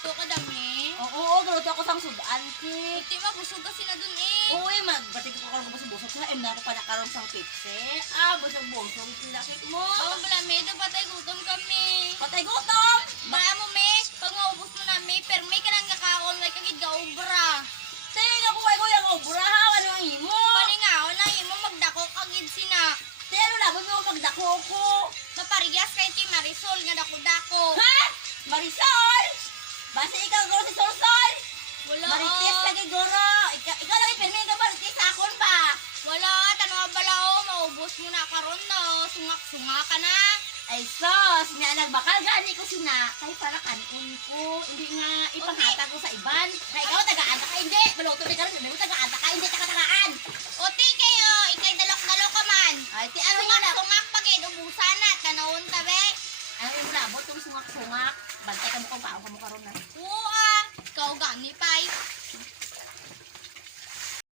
magluto ka dami. Oo, galuto ako sang sudan, kik. Buti mabusog kasi na dun eh. Uy, magbatig ko karon ko busog sa na ako pa nakaroon sang pipse. Busog-busog sila kik mo. Oo, bala me, patay gutom kami. Patay gutom. Bala mo me, pag maubos mo na me, pero may ka nang kakaon, may kagid ka ubra. Tingnan ko ko yang obra ha, ano ang imo? Paningaon na imo magdako kagid sina. Pero na mo magdako ko. Mapariyas kay ti Marisol nga dako-dako. Ha? Marisol! Basta ikaw guro si Solsol. Wala. Marites lagi guro. Ikaw lagi pirmi ka marites akon pa. Wala, tanong bala maubos mo na karon no. Sungak-sunga ka na. Ay sos, nga nagbakal gani ko sina. Kay para kanon ko. Hindi nga ipanghatag ko sa iban. Na ikaw tagaan ka hindi. Maluto ni karon, hindi mo tagaan ka hindi tagaan. Oti kayo, ikay dalok-dalok ka man. Ay ti ano nga na? Sungak-sungak pagid ubusan na tanawon tabi. Ano yung labot tong sungak-sungak. Bantay ka mo kung paong ka mo karon na. Oo,